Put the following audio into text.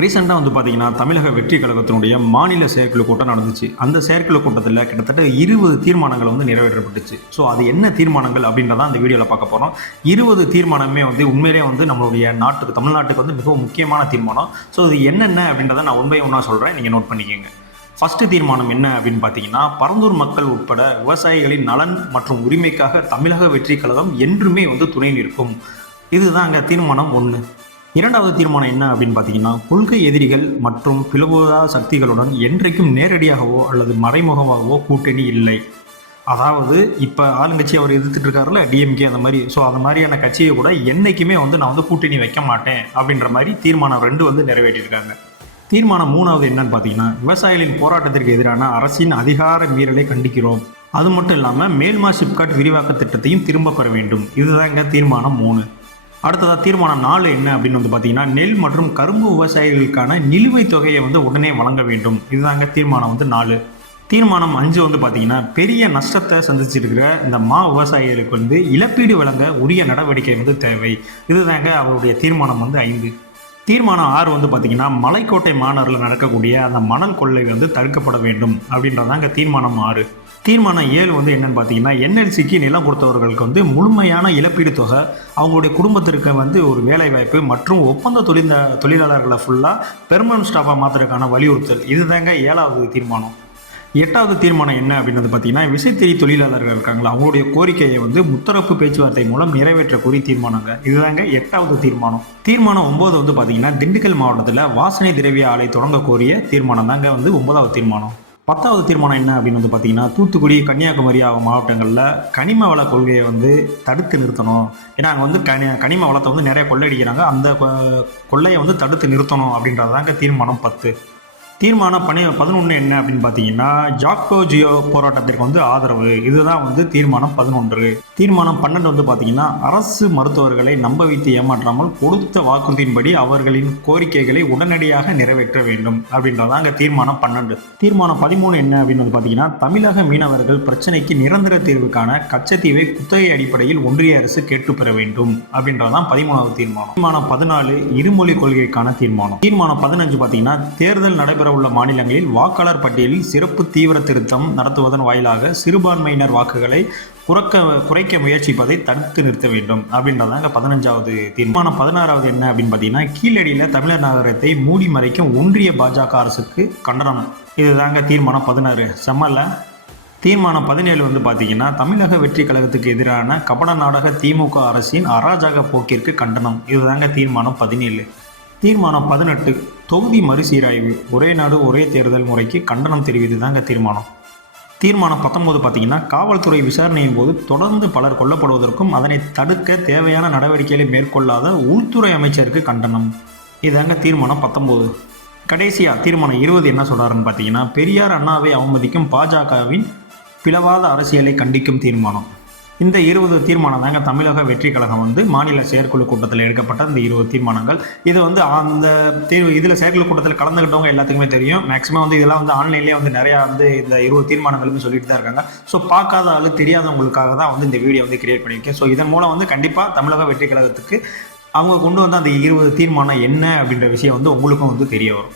ரீசெண்டாக வந்து பார்த்தீங்கன்னா தமிழக வெற்றி கழகத்தினுடைய மாநில செயற்குழு கூட்டம் நடந்துச்சு. அந்த செயற்குழு கூட்டத்தில் கிட்டத்தட்ட 20 தீர்மானங்கள் வந்து நிறைவேற்றப்பட்டுச்சு. ஸோ அது என்ன தீர்மானங்கள் அப்படின்றத அந்த வீடியோவில் பார்க்க போகிறோம். 20 தீர்மானமே வந்து உண்மையிலே வந்து நம்மளுடைய நாட்டுக்கு, தமிழ்நாட்டுக்கு வந்து மிகவும் முக்கியமான தீர்மானம். ஸோ இது என்னென்ன அப்படின்றத நான் ஒன்றா சொல்கிறேன், நீங்கள் நோட் பண்ணிக்கோங்க. ஃபஸ்ட்டு தீர்மானம் என்ன அப்படின்னு பார்த்தீங்கன்னா, பரந்தூர் மக்கள் உட்பட விவசாயிகளின் நலன் மற்றும் உரிமைக்காக தமிழக வெற்றி கழகம் என்றுமே வந்து துணை நிற்கும். இதுதாங்க தீர்மானம் 1. இரண்டாவது தீர்மானம் என்ன அப்படின்னு பார்த்தீங்கன்னா, கொள்கை எதிரிகள் மற்றும் பிளவுவாத சக்திகளுடன் என்றைக்கும் நேரடியாகவோ அல்லது மறைமுகமாகவோ கூட்டணி இல்லை. அதாவது இப்போ ஆளுங்கட்சி அவர் எதிர்த்துட்டு இருக்காருல்ல, டிஎம்கே அந்த மாதிரி. ஸோ அந்த மாதிரியான கட்சியை கூட என்றைக்குமே வந்து நான் வந்து கூட்டணி வைக்க மாட்டேன் அப்படின்ற மாதிரி தீர்மானம் 2 வந்து நிறைவேற்றியிருக்காங்க. தீர்மானம் 3வது என்னன்னு பார்த்தீங்கன்னா, விவசாயிகளின் போராட்டத்திற்கு எதிரான அரசின் அதிகார மீறலை கண்டிக்கிறோம். அது மட்டும் இல்லாமல் மேல்மா சிப்காட் விரிவாக்க திட்டத்தையும் திரும்ப பெற வேண்டும். இதுதாங்க தீர்மானம் 3. அடுத்ததாக தீர்மானம் 4 என்ன அப்படின்னு வந்து பார்த்தீங்கன்னா, நெல் மற்றும் கரும்பு விவசாயிகளுக்கான நிலுவைத் தொகையை வந்து உடனே வழங்க வேண்டும். இதுதாங்க தீர்மானம் வந்து 4. தீர்மானம் 5 வந்து பார்த்தீங்கன்னா, பெரிய நஷ்டத்தை சந்திச்சிருக்கிற இந்த விவசாயிகளுக்கு வந்து இழப்பீடு வழங்க உரிய நடவடிக்கை வந்து தேவை. இதுதாங்க அவருடைய தீர்மானம் வந்து 5. தீர்மானம் 6 வந்து பார்த்தீங்கன்னா, மலைக்கோட்டை மாநகரில் நடக்கக்கூடிய அந்த மணல் கொள்ளை வந்து தடுக்கப்பட வேண்டும் அப்படின்றதாங்க தீர்மானம் 6. தீர்மானம் 7 வந்து என்னென்னு பார்த்தீங்கன்னா, என்எல்சிக்கு நிலம் கொடுத்தவர்களுக்கு வந்து முழுமையான இழப்பீடு தொகை, அவங்களுடைய குடும்பத்திற்கு வந்து ஒரு வேலைவாய்ப்பு மற்றும் ஒப்பந்த தொழிலாளர்களை ஃபுல்லாக பெர்மனன்ட் ஸ்டாஃபாக மாற்றுறதுக்கான வலியுறுத்தல். இதுதாங்க 7வது தீர்மானம். 8வது தீர்மானம் என்ன அப்படின்னு பார்த்தீங்கன்னா, விசைத்தறி தொழிலாளர்கள் இருக்காங்களா, அவங்களுடைய கோரிக்கையை வந்து முத்தரப்பு பேச்சுவார்த்தை மூலம் நிறைவேற்ற கோரி தீர்மானங்க. இதுதாங்க 8வது தீர்மானம். தீர்மானம் 9 வந்து பார்த்தீங்கன்னா, திண்டுக்கல் மாவட்டத்தில் வாசனை திரவிய ஆலை தொடங்க கோரிய தீர்மானம் தாங்க வந்து 9வது தீர்மானம். 10வது தீர்மானம் என்ன அப்படின்னு வந்து பார்த்தீங்கன்னா, தூத்துக்குடி, கன்னியாகுமரி ஆகும் மாவட்டங்களில் கனிம வள கொள்கையை வந்து தடுத்து நிறுத்தணும். ஏன்னா அங்கே வந்து கனிம வளத்தை வந்து நிறைய கொள்ளையடிக்கிறாங்க. அந்த கொள்ளையை வந்து தடுத்து நிறுத்தணும் அப்படின்றதாங்க தீர்மானம் 10. தீர்மானம் 11 என்ன அப்படின்னு பார்த்தீங்கன்னா, ஜாக்டோ ஜியோ போராட்டத்திற்கு வந்து ஆதரவு. இதுதான் வந்து தீர்மானம் 11. தீர்மானம் 12 வந்து பார்த்தீங்கன்னா, அரசு மருத்துவர்களை நம்ப வைத்து ஏமாற்றாமல் கொடுத்த வாக்குறுதியின்படி அவர்களின் கோரிக்கைகளை உடனடியாக நிறைவேற்ற வேண்டும் அப்படின்றதாங்க தீர்மானம் 12. தீர்மானம் 13 என்ன அப்படின்னு வந்து பார்த்தீங்கன்னா, தமிழக மீனவர்கள் பிரச்சனைக்கு நிரந்தர தீர்வுக்கான கச்சத்தீவை குத்தகை அடிப்படையில் ஒன்றிய அரசு கேட்டு பெற வேண்டும் அப்படின்றதான் 13வது தீர்மானம். தீர்மானம் 14 இருமொழி கொள்கைக்கான தீர்மானம். தீர்மானம் 15 பார்த்தீங்கன்னா, தேர்தல் நடைபெற உள்ள மாநிலங்களில் வாக்காளர் பட்டியலில் சிறப்பு தீவிர திருத்தம் நடத்துவதன் வாயிலாக சிறுபான்மையினர் வாக்குகளை குறைக்க முயற்சிப்பதை தடுத்து நிறுத்த வேண்டும் அப்படின்றதாங்க 15வது தீர்மானம். 16வது என்ன அப்படின்னு பார்த்தீங்கன்னா, கீழடியில் தமிழர் நகரத்தை மூடி மறைக்கும் ஒன்றிய பாஜக அரசுக்கு கண்டனம். இதுதாங்க தீர்மானம் 16. செம்மல்ல. தீர்மானம் 17 வந்து பார்த்தீங்கன்னா, தமிழக வெற்றி கழகத்துக்கு எதிரான கபட நாடக திமுக அரசின் அராஜக போக்கிற்கு கண்டனம். இதுதாங்க தீர்மானம் 17. தீர்மானம் 18 தொகுதி மறுசீராய்வு, ஒரே நாடு ஒரே தேர்தல் முறைக்கு கண்டனம் தெரிவித்து தாங்க தீர்மானம். தீர்மானம் 19 பார்த்தீங்கன்னா, காவல்துறை விசாரணையின் போது தொடர்ந்து பலர் கொல்லப்படுவதற்கும் அதனை தடுக்க தேவையான நடவடிக்கைகளை மேற்கொள்ளாத உள்துறை அமைச்சருக்கு கண்டனம். இதாங்க தீர்மானம் 19. கடைசியாக தீர்மானம் 20 என்ன சொல்கிறாருன்னு பார்த்தீங்கன்னா, பெரியார் அண்ணாவை அவமதிக்கும் பாஜகவின் பிளவாத அரசியலை கண்டிக்கும் தீர்மானம். இந்த 20 தீர்மானம் தாங்க தமிழக வெற்றி கழகம் வந்து மாநில செயற்குழு கூட்டத்தில் எடுக்கப்பட்ட இந்த 20 தீர்மானங்கள். இது வந்து அந்த இதில் செயற்குழு கூட்டத்தில் கலந்துக்கிட்டவங்க எல்லாத்துக்குமே தெரியும். மேக்ஸிமம் வந்து இதெல்லாம் வந்து ஆன்லைன்லேயே வந்து நிறையா வந்து இந்த 20 தீர்மானங்களுமே சொல்லிட்டு தான் இருக்காங்க. ஸோ பார்க்காத ஆளு தெரியாதவங்களுக்காக தான் வந்து இந்த வீடியோ வந்து கிரியேட் பண்ணியிருக்கேன். ஸோ இதன் மூலம் வந்து கண்டிப்பாக தமிழக வெற்றி கழகத்துக்கு அவங்க கொண்டு வந்து அந்த 20 தீர்மானம் என்ன அப்படின்ற விஷயம் வந்து உங்களுக்கும் வந்து தெரிய வரும்.